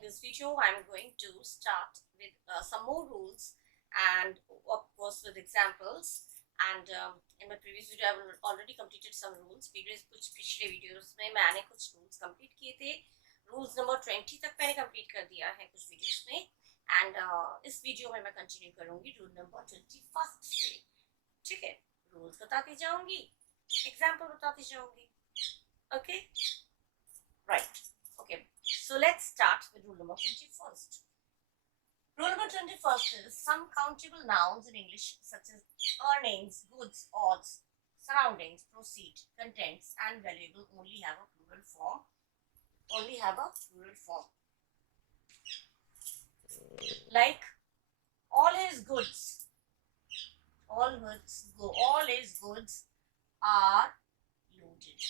in this video I'm going to start with some more rules and of course with examples. And in my previous video I've already completed some rules. कुछ पिछले videos में मैंने कुछ rules complete किए थे. Rules number 20 तक मैंने complete कर दिया है कुछ वीडियोस में. एंड इस वीडियो में मैं कंटिन्यू करूंगी रूल नंबर 21 से. ठीक है, रूल्स बताती जाऊंगी, एग्जाम्पल बताती जाऊंगी. Okay, right. Okay, so let's start with rule number 21st. Rule number 21st is some countable nouns in English such as earnings, goods, odds, surroundings, proceed, contents and valuable only have a plural form. Like all his goods. All his goods are loaded.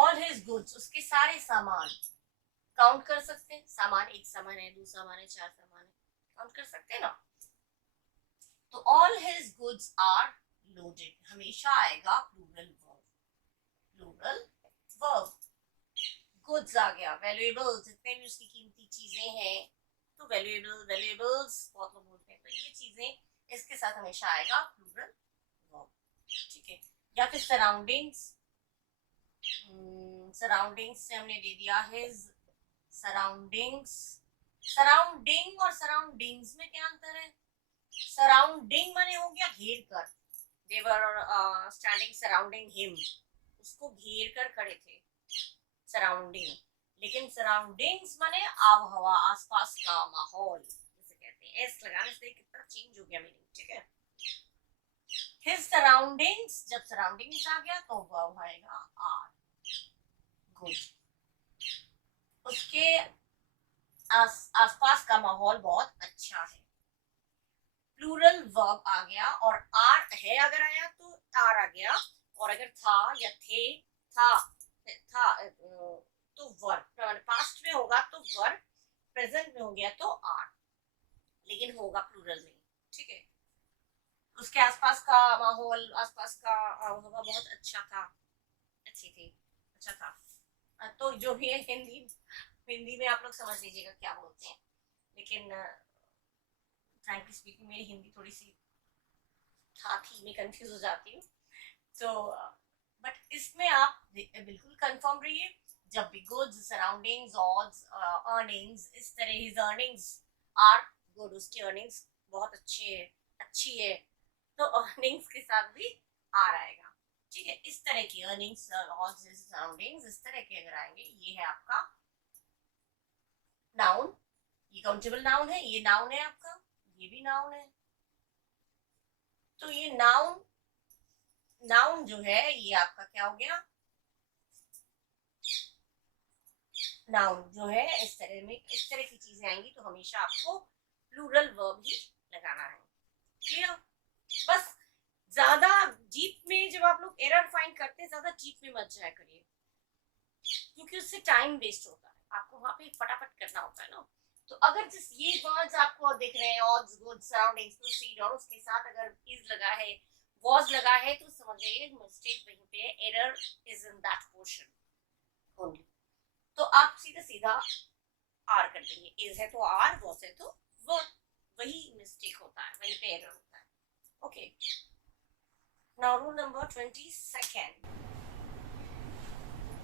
All his goods, उसके सारे सामान. Count कर सकते हैं. सामान एक सामान है, दो सामान है, चार सामान है, काउंट कर सकते हैं ना. तो all his goods are loaded हमेशा आएगा प्लूरल वर्ब. गुड्स आ गया, वैल्यूएबल्स, जितने भी उसकी कीमती चीजें हैं तो वैल्यूएबल्स बहुत लोग बोलते हैं, तो ये चीजें इसके साथ हमेशा आएगा प्लूरल वर्ब. ठीक है. या फिर सराउंडिंग्स से हमने दे दिया हिज सराउंडिंग्स. सराउंडिंग और सराउंडिंग्स में क्या अंतर है? सराउंडिंग माने हो गया घेर कर. दे वर स्टैंडिंग सराउंडिंग हिम, उसको घेर कर खड़े थे, सराउंडिंग. लेकिन सराउंडिंग्स माने आबहवा, आसपास का माहौल जिसे कहते हैं. एस लगाने से कितना चेंज हो गया मीनिंग. ठीक है. His surroundings, जब surroundings आ गया तो वर्ब आएगा are good. उसके आसपास का माहौल बहुत अच्छा है. प्लूरल वर्ब आ गया और आर है, अगर आया तो आर आ गया, और अगर था या थे था तो वर्ब. पास्ट में होगा तो वर्ब, प्रेजेंट में हो गया तो आर, लेकिन होगा प्लूरल में. ठीक है. उसके आसपास का माहौल, आसपास का हवा बहुत अच्छा था, अच्छी थी, अच्छा था. तो जो भी है हिंदी में आप लोग समझ लीजिएगा क्या बोलते हैं. लेकिन फ्रैंकली स्पीकिंग मेरी हिंदी थोड़ी सी थी मैं कंफ्यूज हो जाती हूँ. तो बट इसमें आप बिल्कुल कंफर्म रहिए. जब भी गुड्स, सराउंडिंग्स, ऑड्स, अर्निंग्स, इस तरह हिज अर्निंग्स आर गुड, उसकी अर्निंग्स बहुत अच्छी है, तो अर्निंग्स के साथ भी आर आएगा. ठीक है. इस तरह की अर्निंग्स, सराउंडिंग्स, इस तरह के अगर आएंगे, ये है आपका नाउन. ये काउंटेबल नाउन है, ये नाउन है आपका, ये भी नाउन है. तो ये नाउन जो है ये आपका क्या हो गया? नाउन जो है इस तरह की चीजें आएंगी तो हमेशा आपको प्लूरल वर्ब ही लगाना है. क्लियर? बस ज्यादा डीप में जब आप लोग एरर फाइंड करते हैं, ज्यादा डीप में मत जाया करिए, क्योंकि उससे टाइम वेस्ट होता है. आपको वहां पे फटाफट करना होता है ना. तो अगर जिस ये वर्ड्स आपको दिख रहे हैं, ऑड्स, गुड्स, सराउंडिंग्स, प्रोसीड, और उसके साथ अगर इज लगा है, वॉज लगा है, तो समझिए मिस्टेक वहीं पे है. Error is in that portion only. तो आप सीधा आर कर देंगे. इज है तो आर, वॉज है तो वर्ब. वही मिस्टेक होता है, वहीं पे एरर होता है. Okay. Now rule number 22nd.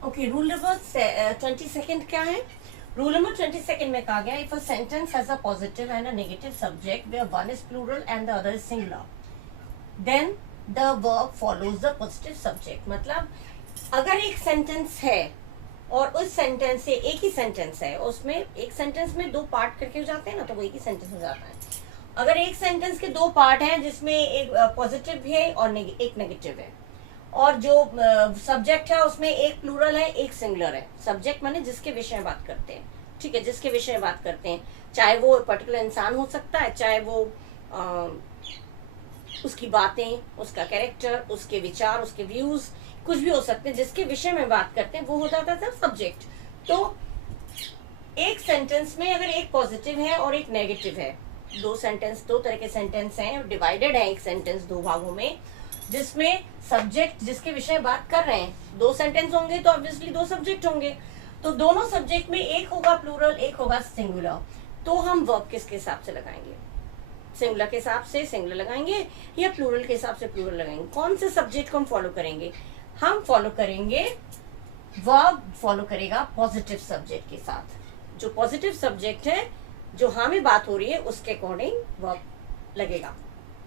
Okay, rule number 22nd क्या है? Rule number 22nd में कहा गया, if a sentence has a positive and a negative subject where one is plural and the other is singular, then the verb follows the positive subject. मतलब अगर एक sentence है और उस सेंटेंस से एक ही सेंटेंस है, उसमें एक सेंटेंस में दो पार्ट करके हो जाते हैं ना, तो वो एक ही सेंटेंस हो जाता है. अगर एक सेंटेंस के दो पार्ट हैं जिसमें एक पॉजिटिव है और एक नेगेटिव है, और जो सब्जेक्ट है उसमें एक प्लूरल है, एक सिंगुलर है. सब्जेक्ट माने जिसके विषय में बात करते हैं. ठीक है. जिसके विषय में बात करते हैं, चाहे वो पर्टिकुलर इंसान हो सकता है, चाहे वो उसकी बातें, उसका कैरेक्टर, उसके विचार, उसके व्यूज, कुछ भी हो सकते हैं. जिसके विषय में बात करते हैं वो हो जाता है सब्जेक्ट. तो एक सेंटेंस में अगर एक पॉजिटिव है और एक नेगेटिव है, दो तरह के सेंटेंस हैं, डिवाइडेड है एक सेंटेंस दो भागों में, जिसमें सब्जेक्ट जिसके विषय बात कर रहे हैं, 2 सेंटेंस होंगे तो ऑब्वियसली 2 सब्जेक्ट होंगे, तो दोनों सब्जेक्ट में एक होगा प्लूरल, एक होगा सिंगुलर। तो हम वर्ब किसके हिसाब से लगाएंगे? सिंगुलर के हिसाब से सिंगुलर लगाएंगे या प्लूरल के हिसाब से प्लूरल लगाएंगे? कौन से सब्जेक्ट को हम फॉलो करेंगे? हम फॉलो करेंगे, वर्ब फॉलो करेगा पॉजिटिव सब्जेक्ट के साथ। जो पॉजिटिव सब्जेक्ट है, जो हमें बात हो रही है, उसके अकॉर्डिंग वर्ब लगेगा।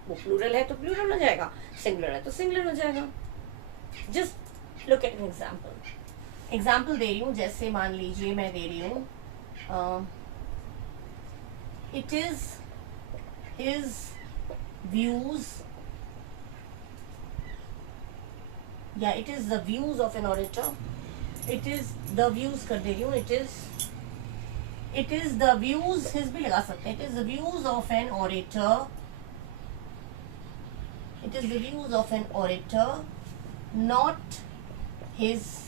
वो प्लूरल है तो प्लूरल हो जाएगा, सिंगुलर है तो सिंगुलर हो जाएगा। Just look at an example दे रही हूं, जैसे मान लीजिए मैं दे रही हूं, इट इज हिज व्यूज, या it is the views of an auditor, it is the views कर दे रही हूं, it is the views, his भी लगा सकते हैं, it is the views of an auditor, it is the views of an orator, not his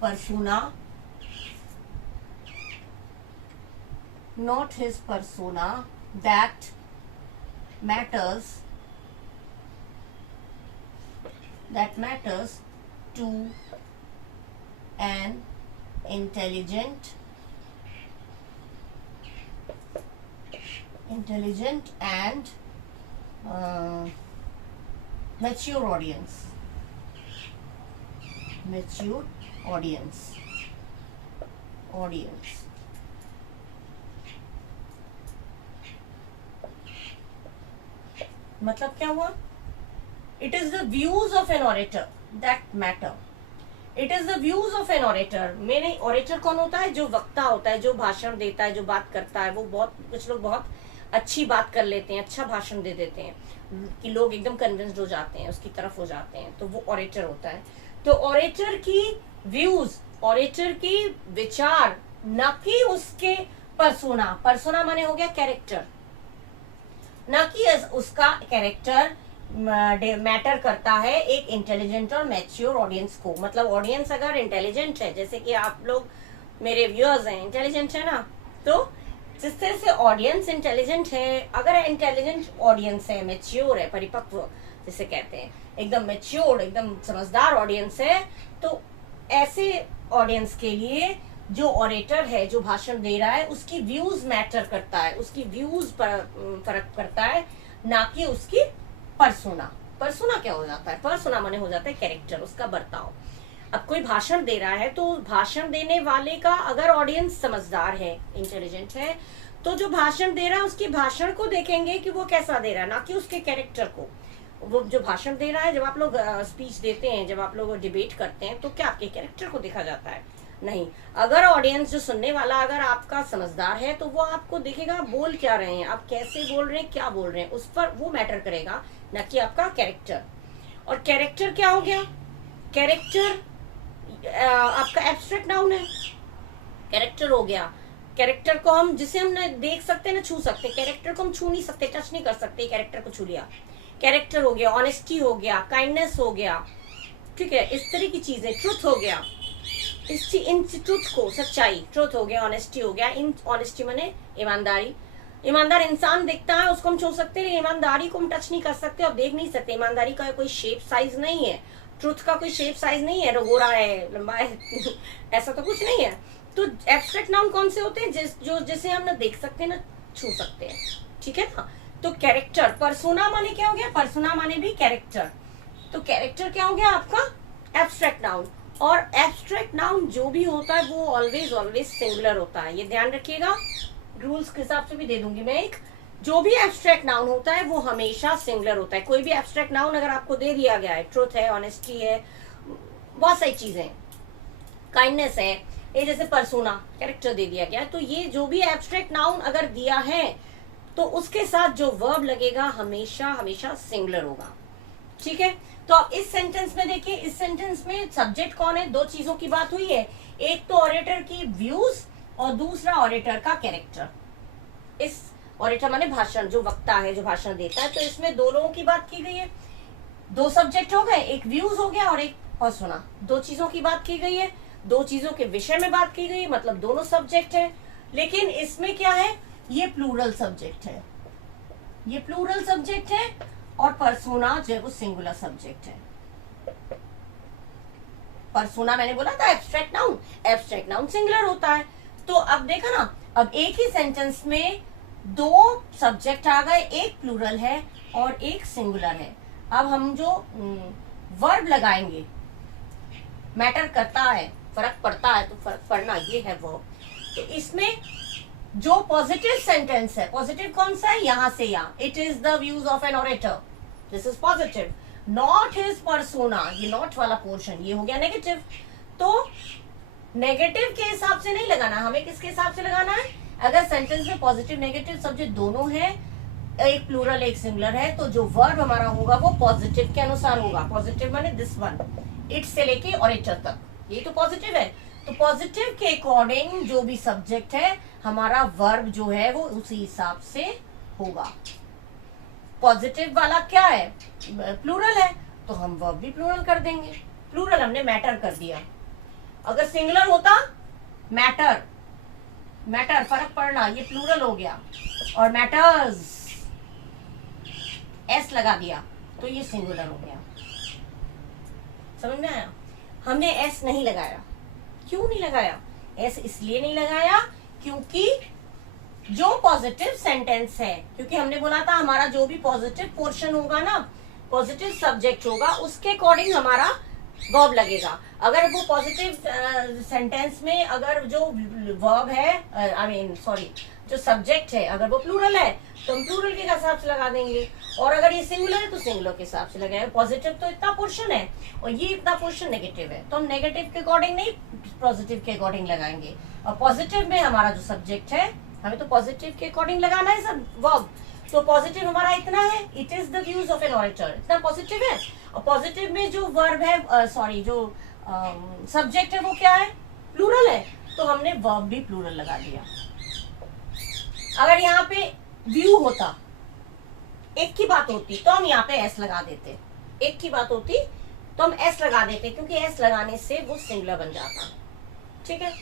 persona, that matters to an intelligent and mature audience. मतलब क्या हुआ? It is the views of an orator that matter. It is the views of an orator. मेरे orator कौन होता है? जो वक्ता होता है, जो भाषण देता है, जो बात करता है। वो बहुत, कुछ लोग बहुत अच्छी बात कर लेते हैं, अच्छा भाषण दे देते हैं कि लोग एकदम कन्विंस्ड हो जाते हैं, उसकी तरफ हो जाते हैं, तो वो ऑरेटर होता है। तो ऑरेटर की व्यूज, ऑरेटर की विचार, न कि उसके परसोना। परसोना माने हो गया कैरेक्टर, न कि उसका कैरेक्टर मैटर करता है एक इंटेलिजेंट और मैच्योर ऑडियंस को। मतलब ऑडियंस अगर इंटेलिजेंट है, जैसे कि आप लोग मेरे व्यूअर्स हैं, इंटेलिजेंट है ना, तो जिस तरह से ऑडियंस इंटेलिजेंट है, अगर इंटेलिजेंट ऑडियंस है, मैच्योर है, परिपक्व जिसे कहते हैं, एकदम मैच्योर, एकदम समझदार ऑडियंस है, तो ऐसे ऑडियंस के लिए जो ऑरेटर है, जो भाषण दे रहा है, उसकी व्यूज मैटर करता है, उसकी व्यूज पर फर्क करता है, ना कि उसकी परसोना। परसोना क्या हो जाता है? परसोना माने हो जाता है कैरेक्टर, उसका बर्ताव। अब कोई भाषण दे रहा है तो भाषण देने वाले का अगर ऑडियंस समझदार है, इंटेलिजेंट है, तो जो भाषण दे रहा है उसके भाषण को देखेंगे कि वो कैसा दे रहा है, ना कि उसके कैरेक्टर को। वो जो भाषण दे रहा है, जब आप लोग स्पीच देते हैं, जब आप लोग डिबेट करते हैं, तो क्या आपके कैरेक्टर को देखा जाता है? नहीं। अगर ऑडियंस, जो सुनने वाला अगर आपका समझदार है, तो वो आपको देखेगा बोल क्या रहे हैं, आप कैसे बोल रहे हैं, क्या बोल रहे हैं, उस पर वो मैटर करेगा, न कि आपका कैरेक्टर। और कैरेक्टर क्या हो गया? कैरेक्टर आपका एब्स्ट्रैक्ट नाउन है, कैरेक्टर हो गया। कैरेक्टर को हम, जिसे हम न देख सकते, न छू सकते, कैरेक्टर को हम छू नहीं सकते, टच नहीं कर सकते, कैरेक्टर को छू लिया। कैरेक्टर हो गया, ऑनेस्टी हो गया, काइंडनेस हो गया, ठीक है, इस तरह की चीजें, ट्रुथ हो गया, इन ट्रुथ को, सच्चाई, ट्रुथ हो गया, ऑनेस्टी हो गया। इन ऑनेस्टी माने ईमानदारी। ईमानदार इंसान दिखता है, उसको हम छू सकते हैं, ईमानदारी को हम टच नहीं कर सकते और देख नहीं सकते। ईमानदारी का कोई शेप साइज नहीं है, ट्रुथ का कोई शेप साइज नहीं है, गोरा है, लंबा है ऐसा तो कुछ नहीं है। तो एब्स्ट्रैक्ट नाउन कौन से होते हैं? जिसे हम ना देख सकते हैं, ना छू सकते हैं, ठीक है ना। तो कैरेक्टर, परसोना माने क्या हो गया? परसोना माने भी कैरेक्टर। तो कैरेक्टर क्या हो गया आपका? Abstract noun. और एब्स्ट्रैक्ट नाउन जो भी होता है वो ऑलवेज सिंगुलर होता है, ये ध्यान रखिएगा। रूल्स के हिसाब से भी दे दूंगी मैं एक। जो भी एब्स्ट्रैक्ट नाउन होता है वो हमेशा सिंगुलर होता है। कोई भी एब्स्ट्रैक्ट नाउन अगर आपको दे दिया गया है, ट्रुथ है, ऑनेस्टी है, बहुत सारी चीजें, काइंडनेस है, ये जैसे परसोना, कैरेक्टर दे दिया गया, तो ये जो भी एब्स्ट्रैक्ट नाउन अगर दिया है तो उसके साथ जो वर्ब लगेगा हमेशा सिंगुलर होगा, ठीक है। तो आप इस सेंटेंस में देखिए, इस सेंटेंस में सब्जेक्ट कौन है? दो चीजों की बात हुई है, एक तो ऑरेटर की व्यूज और दूसरा ऑरेटर का कैरेक्टर। इस ऑरेटर माने भाषण, जो वक्ता है, जो भाषण देता है, तो इसमें दो लोगों की बात की गई है। दो सब्जेक्ट हो गए, एक व्यूज हो गया और एक पर्सोना। दो चीजों की बात की गई है, दो चीजों के विषय में बात की गई, मतलब दोनों सब्जेक्ट है। लेकिन इसमें क्या है? ये प्लूरल सब्जेक्ट है, ये प्लूरल सब्जेक्ट है और पर्सोना जो है वो सिंगुलर सब्जेक्ट है। पर्सोना मैंने बोला था एब्स्ट्रैक्ट नाउन सिंगुलर होता है। तो अब देखा ना, अब एक ही सेंटेंस में दो सब्जेक्ट आ गए, एक प्लूरल है और एक सिंगुलर है। अब हम जो वर्ब लगाएंगे, मैटर करता है, फर्क पड़ता है, तो फर्क पड़ना ये है वर्ब। तो इसमें जो पॉजिटिव सेंटेंस है, पॉजिटिव कौन सा है, यहां से यहां, it is the views of an orator, this is positive. Not his persona, ये नॉट वाला पोर्शन ये हो गया नेगेटिव। तो नेगेटिव के हिसाब से नहीं लगाना, हमें किसके हिसाब से लगाना है, अगर सेंटेंस में पॉजिटिव नेगेटिव सब्जेक्ट दोनों है, एक प्लूरल एक सिंगुलर है, तो जो वर्ब हमारा होगा वो पॉजिटिव के अनुसार होगा। पॉजिटिव माने दिस वन, इट से लेके ऑरेटर तक, ये तो पॉजिटिव है। तो पॉजिटिव के अकॉर्डिंग जो भी सब्जेक्ट है, हमारा वर्ब जो है वो उसी हिसाब से होगा। पॉजिटिव वाला क्या है, प्लूरल है, तो हम वर्ब भी प्लूरल कर देंगे। प्लूरल हमने मैटर कर दिया। अगर सिंगुलर होता मैटर, मैटर फर्क पड़ना, ये प्लूरल हो गया, और मैटर्स एस लगा दिया तो ये सिंगुलर हो गया। समझ में आया? हमने एस नहीं लगाया। क्यों नहीं लगाया? एस इसलिए नहीं लगाया क्योंकि जो पॉजिटिव सेंटेंस है, क्योंकि हमने बोला था हमारा जो भी पॉजिटिव पोर्शन होगा ना, पॉजिटिव सब्जेक्ट होगा, उसके अकॉर्डिंग हमारा वर्ब लगेगा। अगर वो पॉजिटिव सेंटेंस में अगर जो वर्ब है, जो सब्जेक्ट है, अगर वो प्लूरल है तो हम प्लूरल के हिसाब से लगा देंगे, और अगर ये सिंगुलर है तो सिंगुलर के हिसाब से लगाएंगे। पॉजिटिव तो इतना पोर्शन है और ये इतना पोर्शन नेगेटिव है, तो हम नेगेटिव के अकॉर्डिंग नहीं पॉजिटिव के अकॉर्डिंग लगाएंगे। और पॉजिटिव में हमारा जो सब्जेक्ट है, हमें तो पॉजिटिव के अकॉर्डिंग लगाना है सब वर्ब। तो पॉजिटिव हमारा इतना है, it is the views of an orator, इतना पॉजिटिव है। और पॉजिटिव में जो वर्ब है, जो सब्जेक्ट है वो क्या है, प्लूरल है, तो हमने वर्ब भी प्लूरल लगा दिया। अगर यहाँ पे व्यू होता, एक की बात होती, तो हम यहाँ पे एस लगा देते। एक की बात होती तो हम एस लगा देते, क्योंकि एस लगाने से वो सिंगुलर बन जाता। ठीक है,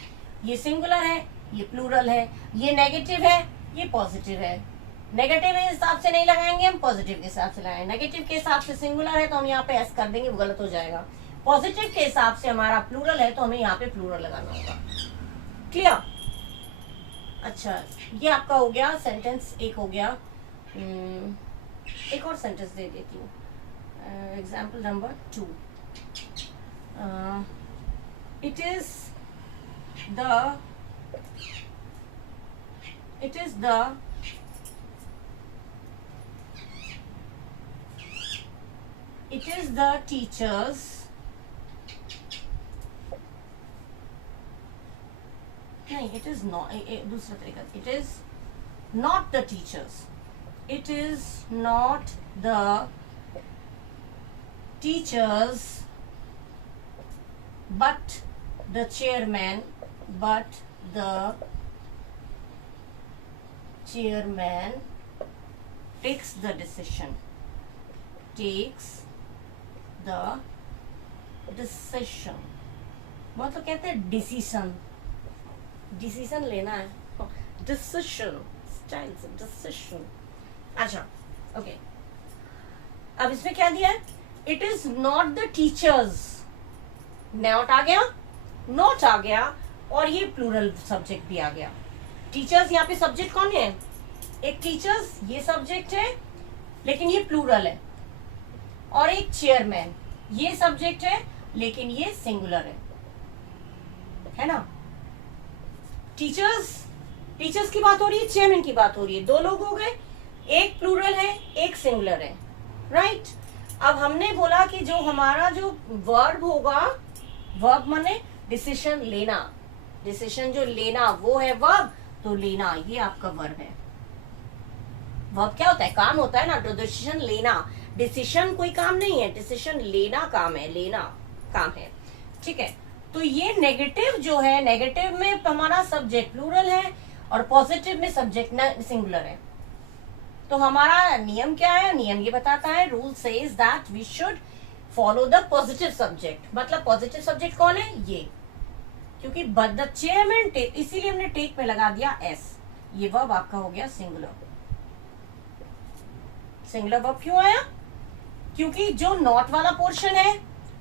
ये सिंगुलर है, ये प्लूरल है, ये नेगेटिव है, ये पॉजिटिव है। नेगेटिव के हिसाब से नहीं लगाएंगे हम, पॉजिटिव के हिसाब से लगाएंगे। नेगेटिव के हिसाब से सिंगुलर है तो हम यहाँ पे एस कर देंगे, वो गलत हो जाएगा। पॉजिटिव के हिसाब से हमारा प्लूरल है तो हमें यहाँ पे प्लूरल लगाना होगा। क्लियर? अच्छा, ये आपका हो गया सेंटेंस एक हो गया। एक और सेंटेंस दे देती हूँ, example number 2। It is the teachers नहीं, it is not, दूसरा तरीका, it is not the teachers, it is not the teachers but the chairman takes the decision, वो तो कहते हैं डिसीजन लेना है, डिसीजन। अच्छा, ओके, अब इसमें क्या दिया है, it is not the teachers, not आ गया, नॉट आ गया, और ये प्लूरल सब्जेक्ट भी आ गया। टीचर्स यहाँ पे सब्जेक्ट कौन है, एक टीचर्स ये सब्जेक्ट है लेकिन ये प्लूरल है, और एक चेयरमैन ये सब्जेक्ट है लेकिन ये सिंगुलर है ना। टीचर्स की बात हो रही है, चेयरमैन की बात हो रही है, दो लोग हो गए, एक प्लूरल है एक सिंगुलर है, राइट। अब हमने बोला कि जो हमारा जो वर्ब होगा, वर्ब माने डिसीजन लेना, डिसीजन जो लेना वो है वर्ब, तो लेना ये आपका वर्ब है। वर्ब क्या होता है, काम होता है ना, तो डिसीजन लेना, डिसीजन कोई काम नहीं है, डिसीजन लेना काम है, लेना काम है। ठीक है, तो ये नेगेटिव जो है, नेगेटिव में हमारा सब्जेक्ट प्लूरल है और पॉजिटिव में सब्जेक्ट सिंगुलर है। तो हमारा नियम क्या है, नियम ये बताता है, rule says that we should follow the positive subject. मतलब पॉजिटिव सब्जेक्ट कौन है, ये, क्योंकि द चेयरमैन टेक, इसीलिए हमने टेक में लगा दिया एस। ये वर्ब आपका हो गया सिंगुलर। सिंगुलर वर्ब क्यों आया, क्योंकि जो नॉट वाला पोर्शन है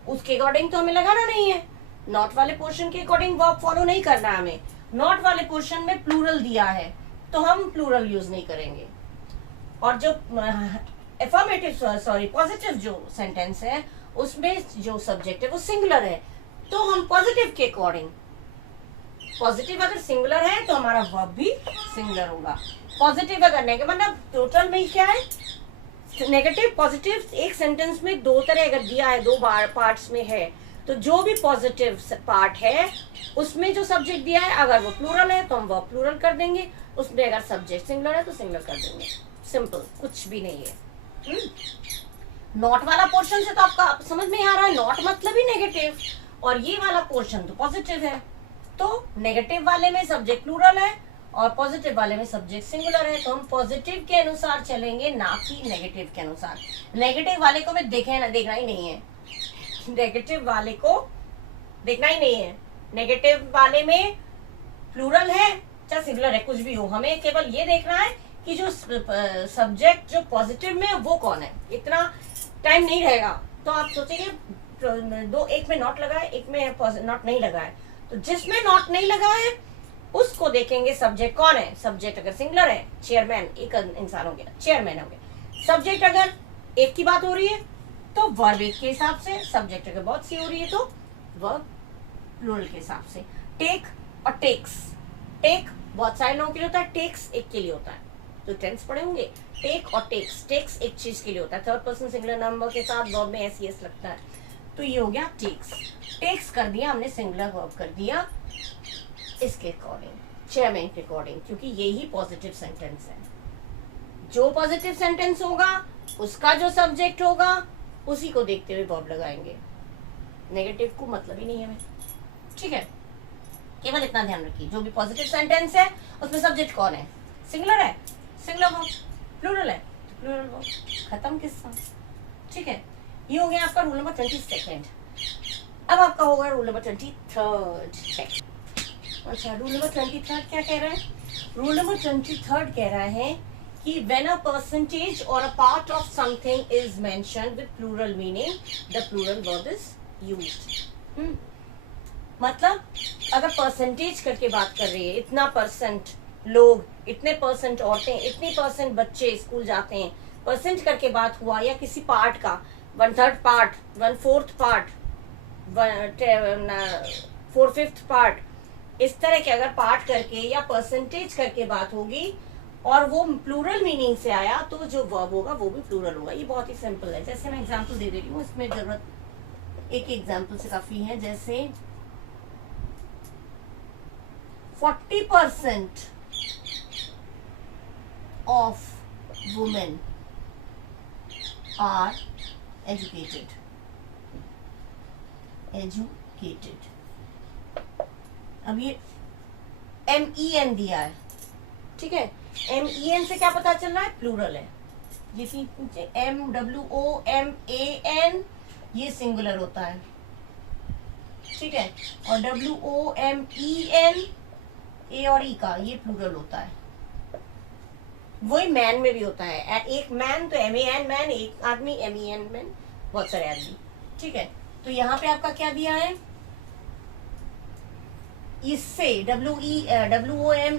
उसके अकॉर्डिंग तो हमें लगाना नहीं है, नॉट वाले पोर्शन के अकॉर्डिंग वर्ब फॉलो नहीं करना है हमें। नॉट वाले पोर्शन में प्लूरल दिया है तो हम प्लूरल यूज नहीं करेंगे। और जो पॉजिटिव जो सेंटेंस है उसमें जो सब्जेक्ट है वो सिंगुलर है, तो हम पॉजिटिव के अकॉर्डिंग, पॉजिटिव अगर सिंगुलर है तो हमारा वर्ब भी सिंगुलर होगा। पॉजिटिव अगर नेगेटिव, मतलब टोटल में क्या है, नेगेटिव पॉजिटिव एक सेंटेंस में दो तरह अगर दिया है, दो बार पार्ट्स में है, तो जो भी पॉजिटिव पार्ट है उसमें जो सब्जेक्ट दिया है अगर वो प्लूरल है तो हम वो प्लूरल कर देंगे, उसमें अगर सब्जेक्ट सिंगुलर है तो सिंगुलर कर देंगे। सिंपल, कुछ भी नहीं है। नॉट वाला पोर्शन से तो आपका समझ में आ रहा है, नॉट मतलब ही नेगेटिव, और ये वाला पोर्शन तो पॉजिटिव है, तो नेगेटिव वाले में सब्जेक्ट प्लूरल है और पॉजिटिव वाले में सब्जेक्ट सिंगुलर है, तो हम पॉजिटिव के अनुसार चलेंगे ना कि नेगेटिव के अनुसार। नेगेटिव वाले को मैं देखना ही नहीं है, नेगेटिव वाले को देखना ही नहीं है। नेगेटिव वाले में प्लूरल है चाहे सिंगुलर है, कुछ भी हो, हमें केवल ये देखना है कि जो सब्जेक्ट जो पॉजिटिव में वो कौन है। इतना टाइम नहीं रहेगा तो आप सोचेंगे दो, एक में नॉट लगा है एक में नॉट नहीं लगा है, तो जिसमें नॉट नहीं लगा है उसको देखेंगे सब्जेक्ट कौन है। सब्जेक्ट अगर सिंगुलर है, चेयरमैन एक इंसान हो गया, चेयरमैन हो गया। सब्जेक्ट अगर एक की बात हो रही है तो वर्ब एक के हिसाब से, सब्जेक्ट अगर बहुत सी हो रही है तो वर्ब प्लूरल के हिसाब से। टेक और टेक्स, टेक बहुत सारे लोगों के लिए होता है, टेक्स एक के लिए होता है, तो टेंस पढ़े होंगे। टेक और टेक्स, टेक्स एक चीज के लिए होता है, थर्ड पर्सन सिंगुलर नंबर के साथ वर्ब में एस एस लगता है, तो ये हो गया टेक्स। टेक्स कर दिया हमने, सिंगुलर वर्ब कर दिया इसके अकॉर्डिंग, चेयरमैन के अकॉर्डिंग, क्योंकि यही पॉजिटिव सेंटेंस है। जो पॉजिटिव सेंटेंस होगा उसका जो सब्जेक्ट होगा उसी को देखते हुए वर्ब लगाएंगे, नेगेटिव को मतलब ही नहीं है हमें, ठीक है। केवल इतना ध्यान रखिए, जो भी पॉजिटिव सेंटेंस है उसमें सब्जेक्ट कौन है, सिंगुलर है सिंगुलर वर्ब, प्लूरल है तो प्लूरल वर्ब, खत्म किस्सा, ठीक है। ये हो गया आपका रूल नंबर 22। अब आपका होगा रूल नंबर 23। अच्छा, रूल नंबर 23 क्या कह रहा है? रूल नंबर 23 कह रहा है कि when a percentage or a part of something is mentioned with plural meaning, the plural verb is used. मतलब अगर परसेंटेज करके बात कर रही है, इतना परसेंट लोग, इतने परसेंट औरतें, इतनी परसेंट बच्चे स्कूल जाते हैं, परसेंट करके बात हुआ, या किसी पार्ट का 1/3 पार्ट, 1/4 पार्ट, 4/5 पार्ट, इस तरह के अगर पार्ट करके या परसेंटेज करके बात होगी और वो प्लूरल मीनिंग से आया तो जो वर्ब होगा वो भी प्लूरल होगा। ये बहुत ही सिंपल है। जैसे मैं एग्जांपल दे रही हूँ, इसमें जरूरत एक एग्जांपल से काफी है। जैसे 40% of women are educated. अब ये MEN दिया है, ठीक है। MEN से क्या पता चल रहा है? प्लूरल है। जैसे MWOMAN ये सिंगुलर होता है, ठीक है, और WOMEN ए और ई का ये प्लूरल होता है। वही मैन में भी होता है, एक मैन तो MEN मैन, एक आदमी MEN मैन, बहुत सारे आदमी, ठीक है। तो यहाँ पे आपका क्या दिया है? इससे WOMEN,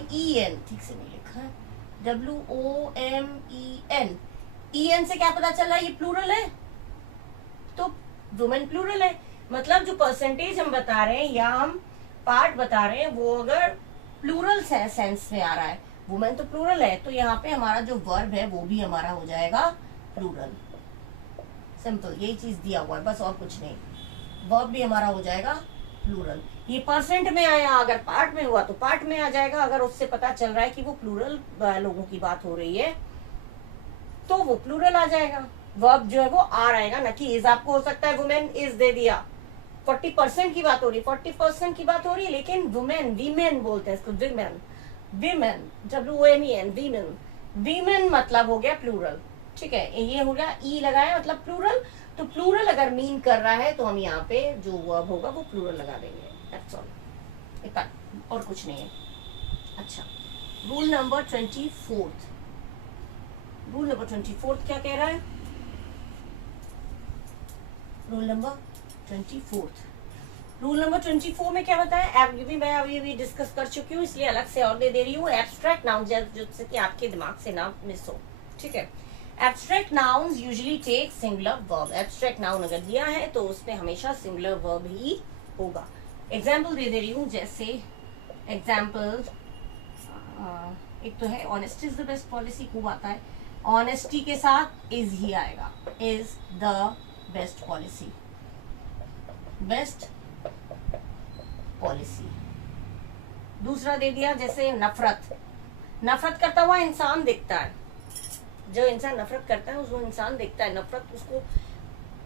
ठीक से नहीं लिखा है, WOMEN, EN से क्या पता चल रहा है? ये प्लूरल है, तो वुमेन प्लूरल है। मतलब जो परसेंटेज हम बता रहे हैं या हम पार्ट बता रहे हैं वो अगर प्लूरल सेंस में आ रहा है, वुमेन तो प्लूरल है, तो यहाँ पे हमारा जो वर्ब है वो भी हमारा हो जाएगा प्लूरल। सिंपल, यही चीज दिया हुआ है, बस और कुछ नहीं। वर्ब भी हमारा हो जाएगा प्लूरल। ये परसेंट में आया, अगर पार्ट में हुआ तो पार्ट में आ जाएगा। अगर उससे पता चल रहा है कि वो प्लूरल लोगों की बात हो रही है तो वो प्लूरल आ जाएगा। वर्ब जो है वो आर आएगा, ना कि इज। आपको हो सकता है वुमेन इज दे दिया, 40% की बात हो रही है, 40% की बात हो रही है, लेकिन वुमेन, वीमेन बोलते हैं इसको, women, women, WOMEN, women, women मतलब हो गया प्लूरल, ठीक है। ये हो गया ई लगाया मतलब प्लूरल। तो प्लूरल अगर मीन कर रहा है तो हम यहाँ पे जो वर्ब होगा वो प्लूरल लगा देंगे, दैट्स ऑल, इतना, और कुछ नहीं है। अच्छा, रूल नंबर 24। रूल नंबर 24 क्या कह रहा है? Rule number 24। रूल नंबर 24 में क्या बताया, भी मैं अभी डिस्कस कर चुकी हूँ, इसलिए अलग से और दे रही हूँ। एब्स्ट्रैक्ट नाउन, जिससे कि आपके दिमाग से ना मिस हो, ठीक है। Abstract noun usually take singular verb. Abstract noun अगर दिया है तो उसमें हमेशा सिंगुलर वर्ब ही होगा। एग्जाम्पल दे रही हूँ, जैसे एग्जाम्पल एक तो है honesty is the best policy, खूब आता है। ऑनेस्टी के साथ इज ही आएगा, is the best policy, best policy. दूसरा दे दिया जैसे नफरत, नफरत करता हुआ इंसान दिखता है, जो इंसान नफरत करता है उसको इंसान दिखता है, नफरत उसको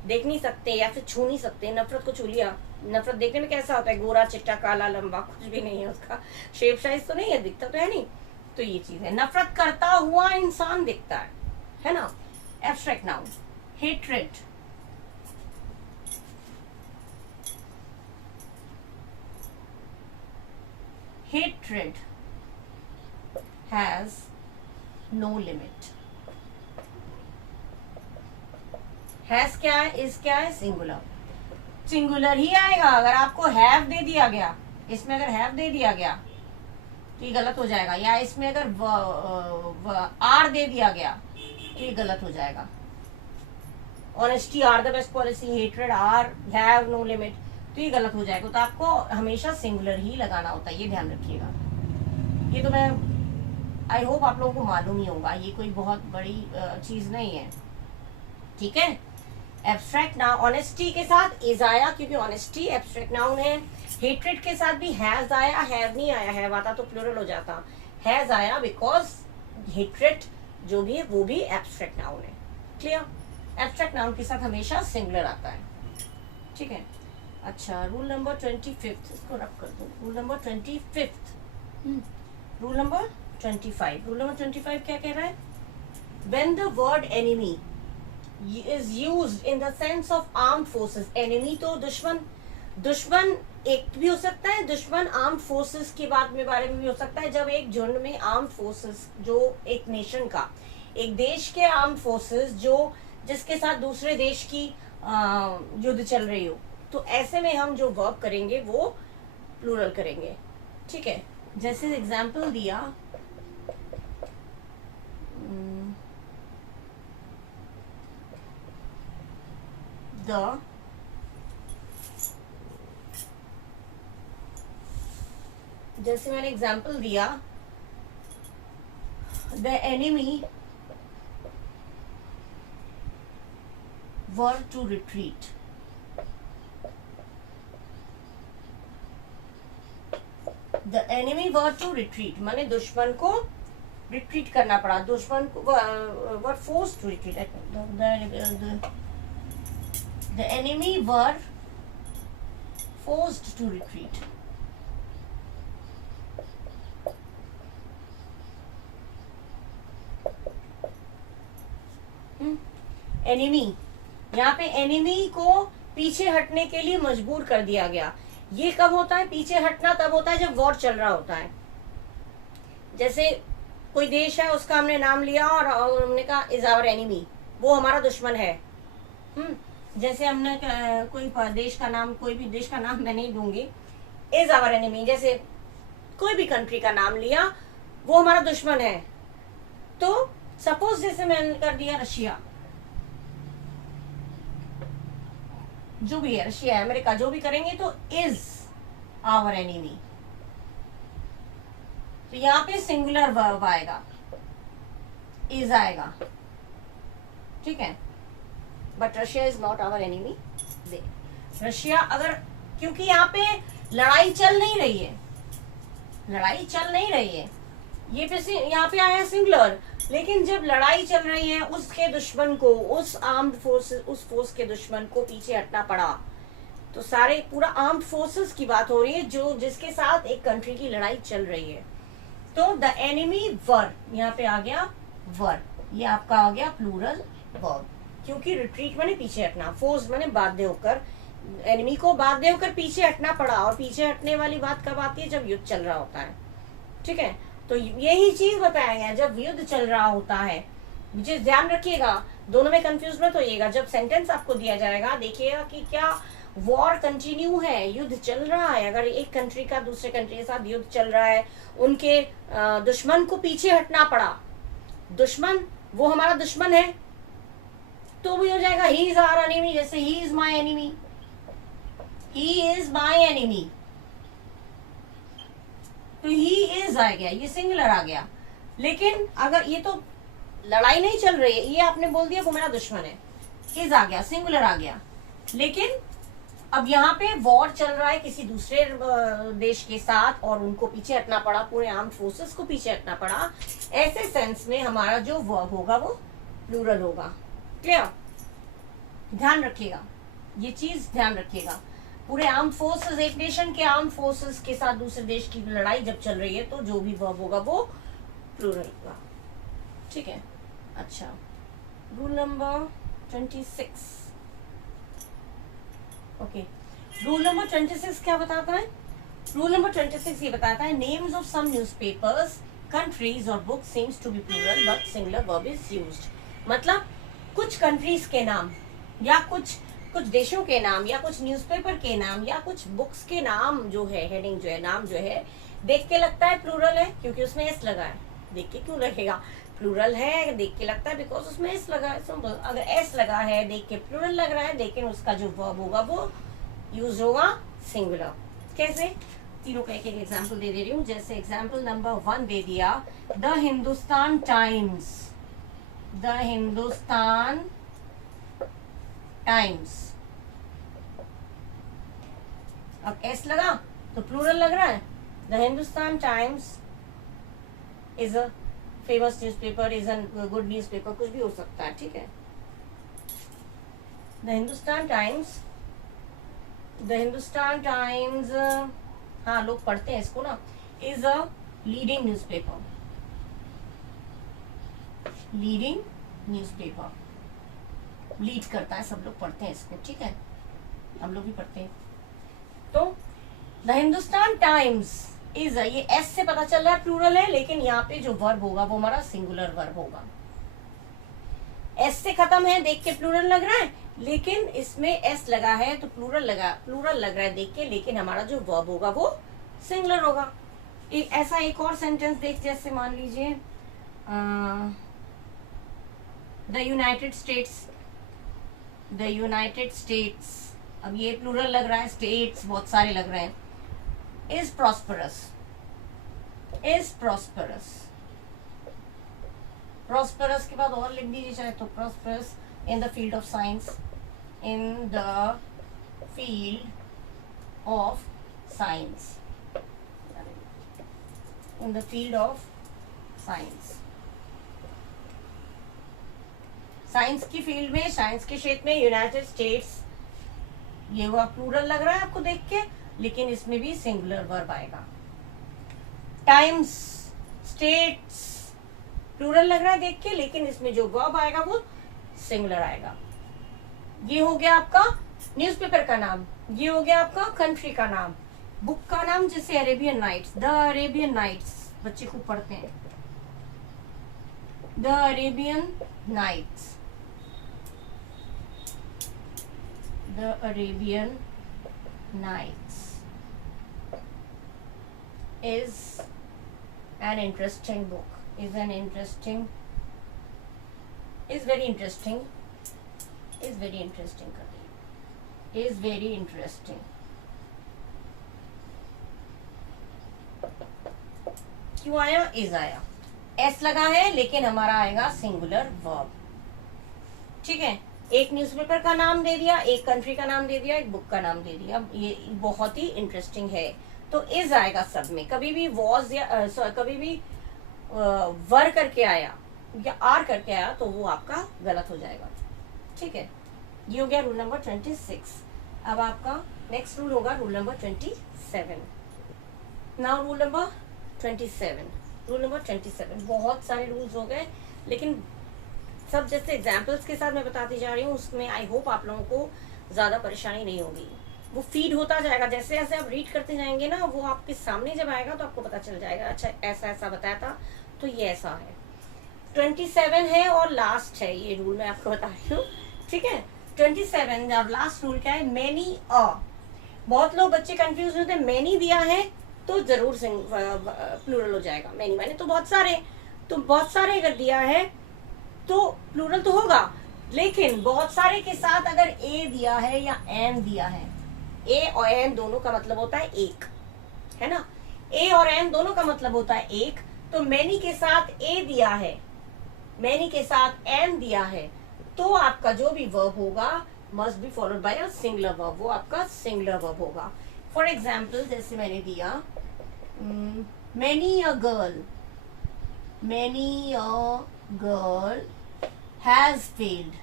देख नहीं सकते या फिर छू नहीं सकते। नफरत को छू लिया, नफरत देखने में कैसा होता है, गोरा चिट्टा काला लंबा, कुछ भी नहीं है उसका, शेप साइज तो नहीं है, दिखता तो है नहीं। तो ये चीज है, नफरत करता हुआ इंसान दिखता है ना। Abstract noun. Hatred, hatred has no limit। has क्या है, is क्या है, सिंगुलर, सिंगुलर ही आएगा। अगर आपको हैव दे दिया गया, इसमें अगर हैव दे दिया गया तो ये गलत हो जाएगा, या इसमें अगर आर दे दिया गया तो ये गलत हो जाएगा। Honesty are the best policy, hatred are, have no limit, तो ये गलत हो जाएगा। तो आपको हमेशा सिंगुलर ही लगाना होता है, ये ध्यान रखिएगा। ये तो मैं आई होप आप लोगों को मालूम ही होगा, ये कोई बहुत बड़ी चीज नहीं है, ठीक है। एब्स्ट्रैक्ट नाउन, ऑनेस्टी के साथ इज आया क्योंकि ऑनेस्टी एब्स्ट्रैक्ट नाउन है। हेट्रेड के साथ भी हैज आया, हैव नहीं आया, हैव आता तो प्लूरल हो जाता, हैज आया बिकॉज हेट्रेड जो भी है वो भी एब्स्ट्रैक्ट नाउन है। क्लियर। एब्स्ट्रैक्ट नाउन के साथ हमेशा सिंगुलर आता है, ठीक है। अच्छा, रूल नंबर 25, इसको रख कर दो। Rule number 25, rule number 25, rule number 25 क्या कह रहा है, when the word enemy is used in the sense of armed forces। Enemy तो दुश्मन, दुश्मन एक भी हो सकता है, दुश्मन आर्म्ड फोर्सेस के बारे में भी हो सकता है। जब एक झुंड में आर्म्ड फोर्सेस, जो एक नेशन का, एक देश के आर्म्ड फोर्सेस जो जिसके साथ दूसरे देश की युद्ध चल रही हो, तो ऐसे में हम जो वर्ब करेंगे वो प्लूरल करेंगे, ठीक है। जैसे एग्जाम्पल दिया, जैसे मैंने एग्जाम्पल दिया, the enemy were to retreat. The enemy were to retreat माने दुश्मन को रिट्रीट करना पड़ा, दुश्मन को were force to retreat. The enemy were forced to retreat. Enemy, यहाँ पे एनिमी को पीछे हटने के लिए मजबूर कर दिया गया। ये कब होता है, पीछे हटना तब होता है जब वॉर चल रहा होता है। जैसे कोई देश है, उसका हमने नाम लिया और हमने कहा इज आवर एनिमी, वो हमारा दुश्मन है। जैसे हमने कोई देश का नाम, कोई भी देश का नाम मैं नहीं दूंगी, इज आवर एनिमी, जैसे कोई भी कंट्री का नाम लिया, वो हमारा दुश्मन है। तो सपोज जैसे मैंने कर दिया रशिया, जो भी है, रशिया, अमेरिका, जो भी करेंगे तो इज आवर एनिमी, तो यहाँ पे सिंगुलर वर्ब आएगा, इज आएगा, ठीक है। But Russia is not our enemy. Russia अगर, क्योंकि यहाँ पे लड़ाई चल नहीं रही है, लड़ाई चल नहीं रही है, ये पे यहाँ पे आया सिंगुलर, लेकिन जब लड़ाई चल रही है उसके दुश्मन को, उस आर्म्ड फोर्सेस, उस फोर्स के दुश्मन को पीछे हटना पड़ा। तो सारे पूरा आर्म्ड फोर्सेस की बात हो रही है जो जिसके साथ एक कंट्री की लड़ाई चल रही है। तो द एनिमी वर, यहाँ पे आ गया वर, ये आपका आ गया प्लूरल वर्ब, क्योंकि रिट्रीट माने पीछे हटना, फोर्स माने बाध्य होकर, एनिमी को बाध्य होकर पीछे हटना पड़ा। और पीछे हटने वाली बात कब आती है, जब युद्ध चल रहा होता है, ठीक है। तो यही चीज बताया गया, जब युद्ध चल रहा होता है मुझे ध्यान रखिएगा, दोनों में कंफ्यूज मत होइएगा। जब सेंटेंस आपको दिया जाएगा देखिएगा कि क्या वॉर कंटिन्यू है, युद्ध चल रहा है। अगर एक कंट्री का दूसरे कंट्री के साथ युद्ध चल रहा है, उनके दुश्मन को पीछे हटना पड़ा, दुश्मन वो हमारा दुश्मन है, तो भी हो जाएगा ही इज आवर एनिमी। जैसे he is my enemy, he is my enemy, तो ही इज आ गया, ये सिंगुलर आ गया। लेकिन अगर ये तो लड़ाई नहीं चल रही है, ये आपने बोल दिया वो मेरा दुश्मन है, इज आ गया, सिंगुलर आ गया। लेकिन अब यहाँ पे वॉर चल रहा है किसी दूसरे देश के साथ और उनको पीछे हटना पड़ा, पूरे आर्म्ड फोर्सेस को पीछे हटना पड़ा। ऐसे सेंस में हमारा जो वर्ब होगा वो प्लूरल होगा। क्लियर? ध्यान रखिएगा, ये चीज ध्यान रखिएगा। पूरे आर्म्ड फोर्सेस, एक नेशन के आर्म्ड फोर्सेस के साथ दूसरे देश की लड़ाई जब चल रही है तो जो भी वर्ब होगा वो प्लूरल होगा। ठीक है? अच्छा, rule number 26। Okay, rule number 26 क्या बताता है? रूल नंबर 26 ये बताता है names of some newspapers, countries और books seems to be plural but singular verb is used. मतलब कुछ कंट्रीज के नाम या कुछ देशों के नाम या कुछ न्यूज़पेपर के नाम या कुछ बुक्स के नाम जो है, हेडिंग जो है, नाम जो है, देख के लगता है प्लूरल है क्योंकि उसमें एस लगा है। देख के क्यों लगेगा प्लूरल है? देख के लगता है बिकॉज उसमें एस लगा है। सिंपल। अगर एस लगा है देख के प्लूरल लग रहा है, लेकिन उसका जो वर्ब होगा वो यूज होगा सिंगुलर। कैसे? तीनों का एक एक एग्जाम्पल दे रही हूँ। जैसे एग्जाम्पल नंबर 1 दे दिया, the Hindustan times, the Hindustan times. अब एस लगा तो प्लूरल लग रहा है। The Hindustan times is a famous newspaper, is a good newspaper, कुछ भी हो सकता है। ठीक है? The Hindustan times, the Hindustan times, हाँ लोग पढ़ते हैं इसको ना, is a leading newspaper, leading newspaper, lead करता है, सब लोग पढ़ते हैं इसको। ठीक है? हम लोग भी पढ़ते हैं। तो द हिंदुस्तान टाइम्स इज, ये एस से पता चल रहा है प्लूरल है, लेकिन यहाँ पे जो वर्ब होगा वो हमारा सिंगुलर वर्ब होगा। एस से खत्म है, देख के प्लूरल लग रहा है, लेकिन इसमें एस लगा है तो प्लूरल लग रहा है देख के, लेकिन हमारा जो वर्ब होगा वो सिंगुलर होगा। ऐसा एक और सेंटेंस देख, जैसे मान लीजिए the United states, the United states, अब ये प्लूरल लग रहा है, स्टेट्स बहुत सारे लग रहे हैं। Is prosperous, is prosperous, prosperous के बाद और लिख दीजिए चाहे तो, prosperous in the field of science, in the field of science, in the field of science, science की फील्ड में, साइंस के क्षेत्र में यूनाइटेड स्टेट्स, ये हुआ प्लूरल लग रहा है आपको देख के, लेकिन इसमें भी सिंगुलर वर्ब आएगा। टाइम्स, स्टेट्स, प्लूरल लग रहा है देख के, लेकिन इसमें जो वर्ब आएगा वो सिंगुलर आएगा। ये हो गया आपका न्यूज़पेपर का नाम, ये हो गया आपका कंट्री का नाम, बुक का नाम जैसे Arabian Nights, the Arabian Nights, बच्चे खूब पढ़ते हैं, the Arabian Nights, The Arabian Nights is an interesting book, is very interesting is very interesting। क्यों आया? इज आया, एस लगा है, लेकिन हमारा आएगा सिंगुलर वर्ब। ठीक है? एक न्यूज़पेपर का नाम दे दिया, एक कंट्री का नाम दे दिया, एक बुक का नाम दे दिया, ये बहुत ही इंटरेस्टिंग है। तो इज आएगा सब में। कभी भी वॉज या कभी भी वर करके आया या आर करके आया तो वो आपका गलत हो जाएगा। ठीक है? ये हो गया रूल नंबर 26। अब आपका नेक्स्ट रूल होगा rule number 27। Now rule number 27, rule number 27। बहुत सारे रूल्स हो गए, लेकिन सब जैसे एग्जाम्पल्स के साथ मैं बताती जा रही हूँ, उसमें आई होप आप लोगों को ज़्यादा परेशानी नहीं होगी। वो फीड होता जाएगा, जैसे जैसे आप रीड करते जाएंगे ना, वो आपके सामने जब आएगा तो आपको पता चल जाएगा, अच्छा ऐसा ऐसा बताया था तो ये ऐसा है। 27 है और लास्ट है ये रूल, मैं आपको बता रही हूँ, ठीक है। 27 और लास्ट रूल क्या है, मैनी अ। बहुत लोग बच्चे कंफ्यूज होते हैं, मैनी दिया है तो जरूर प्लूरल हो जाएगा। मैनी मैंने तो बहुत सारे, तो बहुत सारे अगर दिया है तो प्लूरल तो होगा, लेकिन बहुत सारे के साथ अगर ए दिया है या एन दिया है, ए और एन दोनों का मतलब होता है एक, है ना। ए और एन दोनों का मतलब होता है एक, तो मैनी के साथ ए दिया है, मैनी के साथ एन दिया है, तो आपका जो भी वर्ब होगा must be followed by a singular verb, वो आपका सिंगुलर वर्ब होगा। फॉर एग्जाम्पल जैसे मैंने दिया many a girl, many a girl has failed,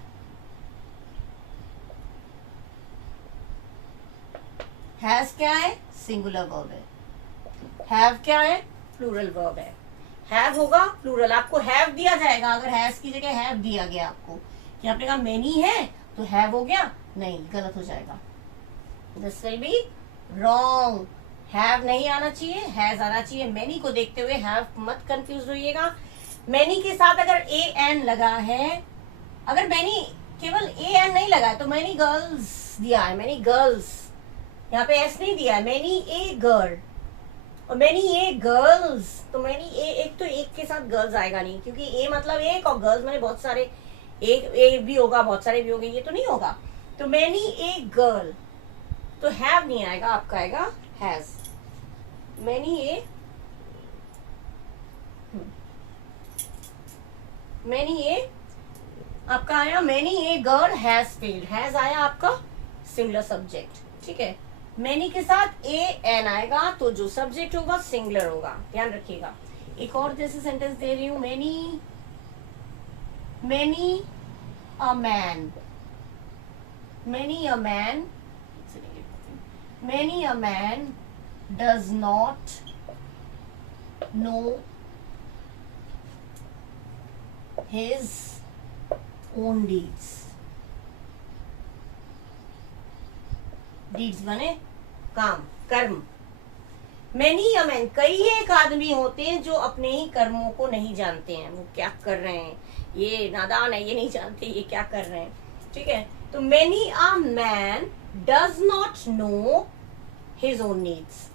has क्या है, सिंगुलर वर्ब है, हैव क्या है, प्लूरल वर्ब है। हैव होगा प्लूरल, आपको हैव दिया जाएगा, अगर हैज की जगह हैव दिया गया आपको, कि आपने कहा मेनी है तो हैव हो गया, नहीं, गलत हो जाएगा, this will be wrong. Have नहीं आना चाहिए, हैज आना चाहिए। मेनी को देखते हुए हैव मत कंफ्यूज होइएगा। मेनी के साथ अगर ए एन लगा है, अगर मैनी केवल ए एन नहीं लगा है तो मैनी गर्ल्स दिया है, मैनी गर्ल्स, यहाँ पे एस नहीं दिया है, मैनी ए गर्ल और मैनी ए गर्ल्स, तो मैनी ए, एक तो एक के साथ गर्ल्स आएगा नहीं, क्योंकि ए मतलब एक और गर्ल्स मैंने बहुत सारे, एक भी होगा बहुत सारे भी होंगे, ये तो नहीं होगा। तो मैनी ए गर्ल, तो हैव नहीं आएगा, आपका आएगा has. Many a, many a आपका आया, many a girl has failed, has आया आपका सिंगुलर सब्जेक्ट, ठीक है। मैनी के साथ ए एन आएगा तो जो सब्जेक्ट होगा सिंगुलर होगा, ध्यान रखिएगा। एक और जैसे सेंटेंस दे रही हूं, many many a man, many a man, many a man does not know his own deeds, deeds बने काम, कर्म। मैनी या मैन, कई एक आदमी होते हैं जो अपने ही कर्मों को नहीं जानते हैं, वो क्या कर रहे हैं, ये नादान है, ये नहीं जानते ये क्या कर रहे हैं, ठीक है। तो many a man does not know his own needs,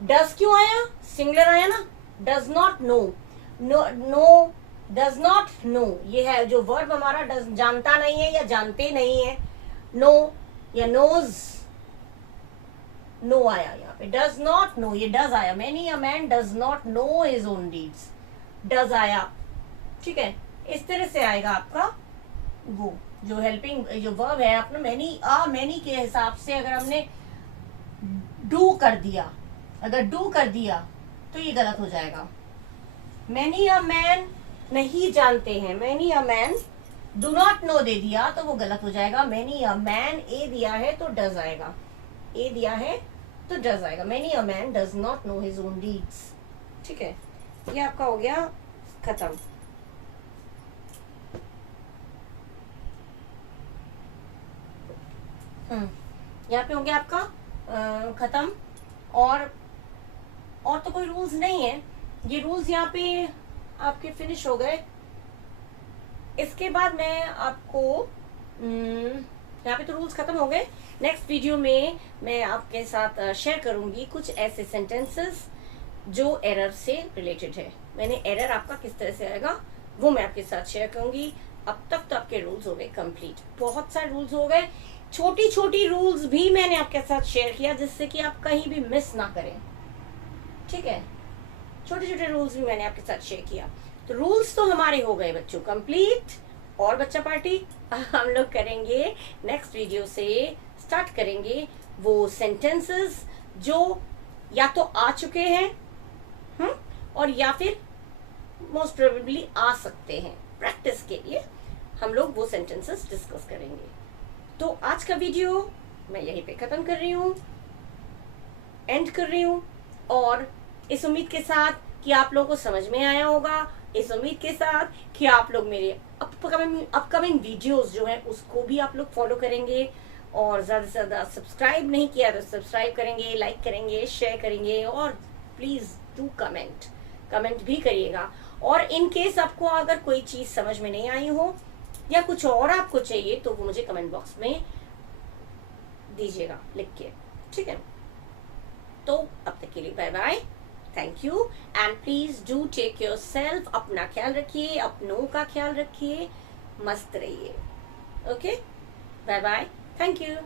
does क्यों आया, सिंगुलर आया ना, does not know, no does not know, ये है जो वर्ब हमारा, डज जानता नहीं है या जानते नहीं है, नो या नोज, नो आया यहाँ पे, डज नॉट नो, ये डज आया, many a man does not know his own deeds, does आया, ठीक है। इस तरह से आएगा आपका वो जो हेल्पिंग जो वर्ब है अपना, मैनी के हिसाब से अगर हमने डू कर दिया, अगर डू कर दिया तो ये गलत हो जाएगा। मैनी अ मैन नहीं जानते हैं, many a man do not know दे दिया तो वो गलत हो जाएगा। मैनी अ मैन ए दिया है तो डज आएगा, ए दिया है तो डज आएगा। Many a man does not know his own deeds, ठीक है। ये आपका हो गया खत्म। यहाँ पे हो गया आपका खत्म। और तो कोई रूल्स नहीं है, ये रूल्स यहाँ पे आपके फिनिश हो गए। इसके बाद मैं आपको यहाँ पे तो रूल्स खत्म हो गए। नेक्स्ट वीडियो में मैं आपके साथ शेयर करूंगी कुछ ऐसे सेंटेंसेस जो एरर से रिलेटेड है। मैंने एरर आपका किस तरह से आएगा वो मैं आपके साथ शेयर करूंगी। अब तक तो आपके रूल्स हो गए कंप्लीट, बहुत सारे रूल्स हो गए। छोटी छोटी रूल्स भी मैंने आपके साथ शेयर किया जिससे कि आप कहीं भी मिस ना करें, ठीक है। छोटे छोटे रूल्स भी मैंने आपके साथ शेयर किया। तो रूल्स तो हमारे हो गए बच्चों कंप्लीट। और बच्चा पार्टी हम लोग करेंगे नेक्स्ट वीडियो से स्टार्ट करेंगे वो सेंटेंसेस जो या तो आ चुके हैं और या फिर मोस्ट प्रोबेबली आ सकते हैं। प्रैक्टिस के लिए हम लोग वो सेंटेंसेस डिस्कस करेंगे। तो आज का वीडियो मैं यहीं पे खत्म कर रही हूँ, एंड कर रही हूँ। और इस उम्मीद के साथ कि आप लोगों को समझ में आया होगा, इस उम्मीद के साथ कि आप लोग मेरे अपकमिंग वीडियोस जो है उसको भी आप लोग फॉलो करेंगे। और ज़्यादा से ज़्यादा सब्सक्राइब नहीं किया तो सब्सक्राइब करेंगे, लाइक करेंगे, शेयर करेंगे और प्लीज़ डू कमेंट कमेंट भी करिएगा। और इन केस आपको अगर कोई चीज़ समझ में नहीं आई हो या कुछ और आपको चाहिए तो वो मुझे कमेंट बॉक्स में दीजिएगा लिख के, ठीक है। तो अब तक के लिए bye bye, thank you and please do take yourself. अपना ख्याल रखिए, अपनों का ख्याल रखिए, मस्त रहिए। Okay, bye bye, thank you.